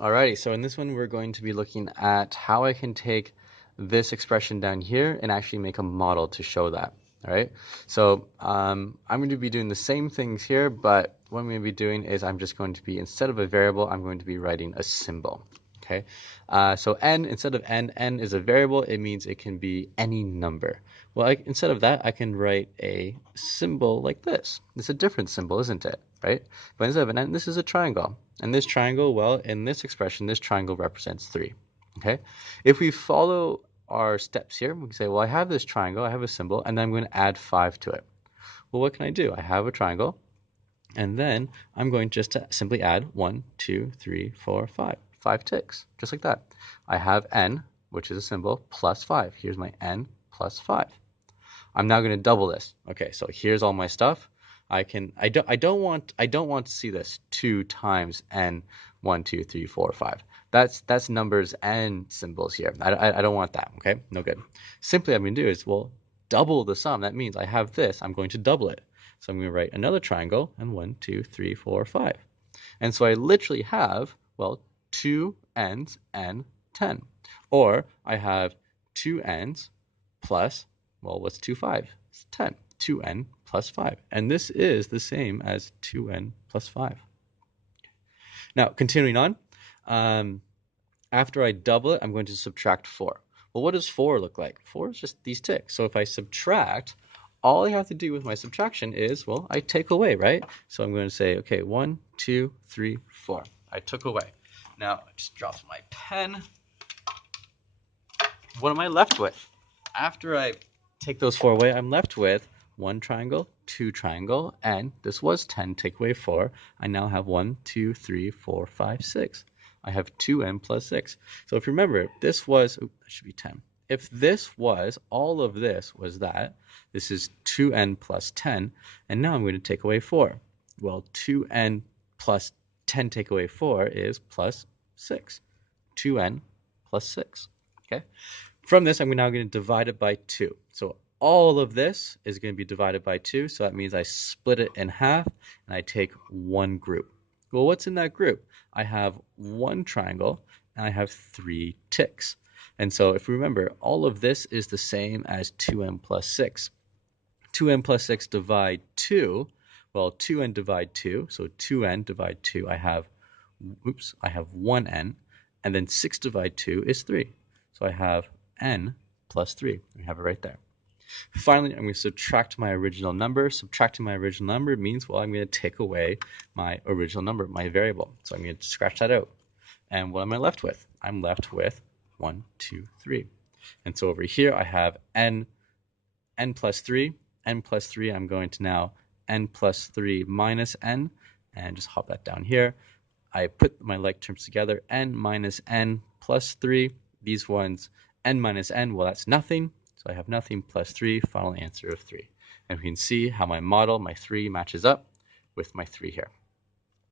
Alrighty, so in this one, we're going to be looking at how I can take this expression down here and actually make a model to show that. All right, so I'm going to be doing the same things here, but what I'm going to be doing is I'm just going to be, instead of a variable, I'm going to be writing a symbol. Okay, so n, instead of n is a variable. It means it can be any number. Well, instead of that, I can write a symbol like this. It's a different symbol, isn't it? Right? But instead of an n, this is a triangle. And this triangle, well, in this expression, this triangle represents 3. Okay? If we follow our steps here, we can say, well, I have this triangle, I have a symbol, and then I'm going to add 5 to it. Well, what can I do? I have a triangle, and then I'm going just to simply add 1, 2, 3, 4, 5. 5 ticks, just like that. I have n, which is a symbol, plus 5. Here's my n plus 5. I'm now going to double this. Okay, so here's all my stuff. I don't want to see this 2 times n 1 2 3 4 5. That's numbers and symbols here. I don't want that. Okay, no good. Simply what I'm going to do is, well, double the sum. That means I have this. I'm going to double it. So I'm going to write another triangle and 1 2 3 4 5. And so I literally have, well, 2 n's and 10. Or I have 2 n's plus, well, what's 2 5? It's 10. 2n plus 5. And this is the same as 2n plus 5. Now, continuing on, after I double it, I'm going to subtract 4. Well, what does 4 look like? 4 is just these ticks. So if I subtract, all I have to do with my subtraction is, well, I take away, right? So I'm going to say, okay, 1, 2, 3, 4. I took away. Now, I just dropped my pen. What am I left with? After I take those 4 away, I'm left with 1 triangle, 2 triangle, and this was 10, take away 4. I now have 1, 2, 3, 4, 5, 6. I have 2n plus 6. So if you remember, this was, that should be 10. If this was, all of this was that, this is 2n plus 10, and now I'm going to take away 4. Well, 2n plus 10 take away 4 is plus 6. 2n plus 6. Okay? From this, I'm now going to divide it by 2. So all of this is going to be divided by 2, so that means I split it in half, and I take one group. Well, what's in that group? I have 1 triangle, and I have 3 ticks. And so if we remember, all of this is the same as 2n plus 6. 2n plus 6 divide 2. Well, 2n divide 2, so 2n divide 2, I have 1n, and then 6 divide 2 is 3. So I have n plus 3. We have it right there. Finally, I'm going to subtract my original number. Subtracting my original number means, well, I'm going to take away my original number, my variable. So I'm going to scratch that out. And what am I left with? I'm left with 1, 2, 3. And so over here, I have n plus 3. n plus 3, I'm going to now n plus 3 minus n, and just hop that down here. I put my like terms together, n minus n plus 3. These ones, n minus n, well, that's nothing. So I have nothing plus 3, final answer of 3. And we can see how my model, my 3, matches up with my 3 here.